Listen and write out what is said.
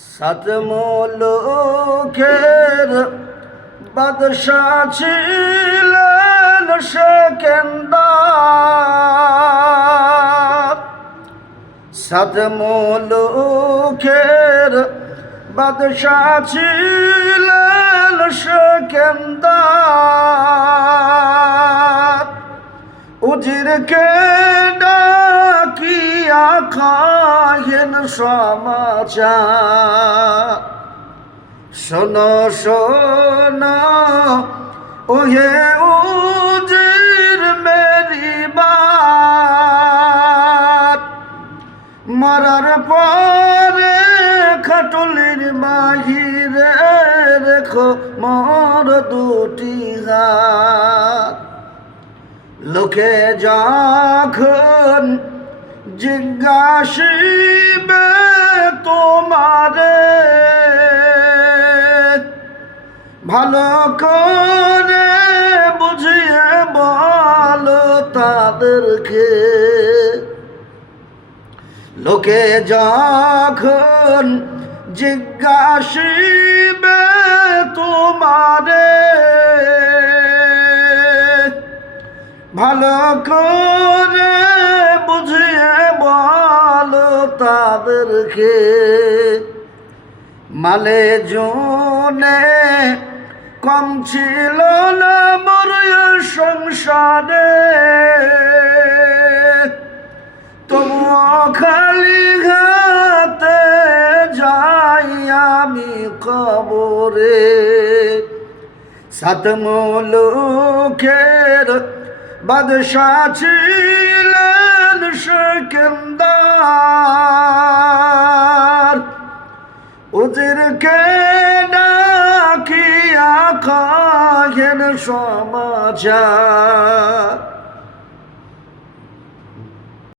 সাত মুলুকের বাদশা ছিলেন সেকেন্দার। সাত মুলুকের বাদশা ছিলেন সেকেন্দার। উজিরকে ডাকিয়া খায়েন সমাচার। শোনো শোনো ওহে উজির মেরি বাত, মরার পরে খাটুলির বাহিরে রেখো মোর দুটি হাত। লোকে যখন জিজ্ঞাসিবে তোমারে, ভালো করে বুঝিয়ে বলো তাদেরকে। লোকে যখন জিজ্ঞাসিবে তোমারে, ভালো করে বুঝিয়ে বলো তাদেরকে। মালে জনে কম ছিল না মোর সংসারে, তবুও খালি হাতে যাই আমি কবরে। সাত মুলুকের বাদশা ছিলেন সেকেন্দার। উজিরকে ডাকিয়া খায়েন সমাচার।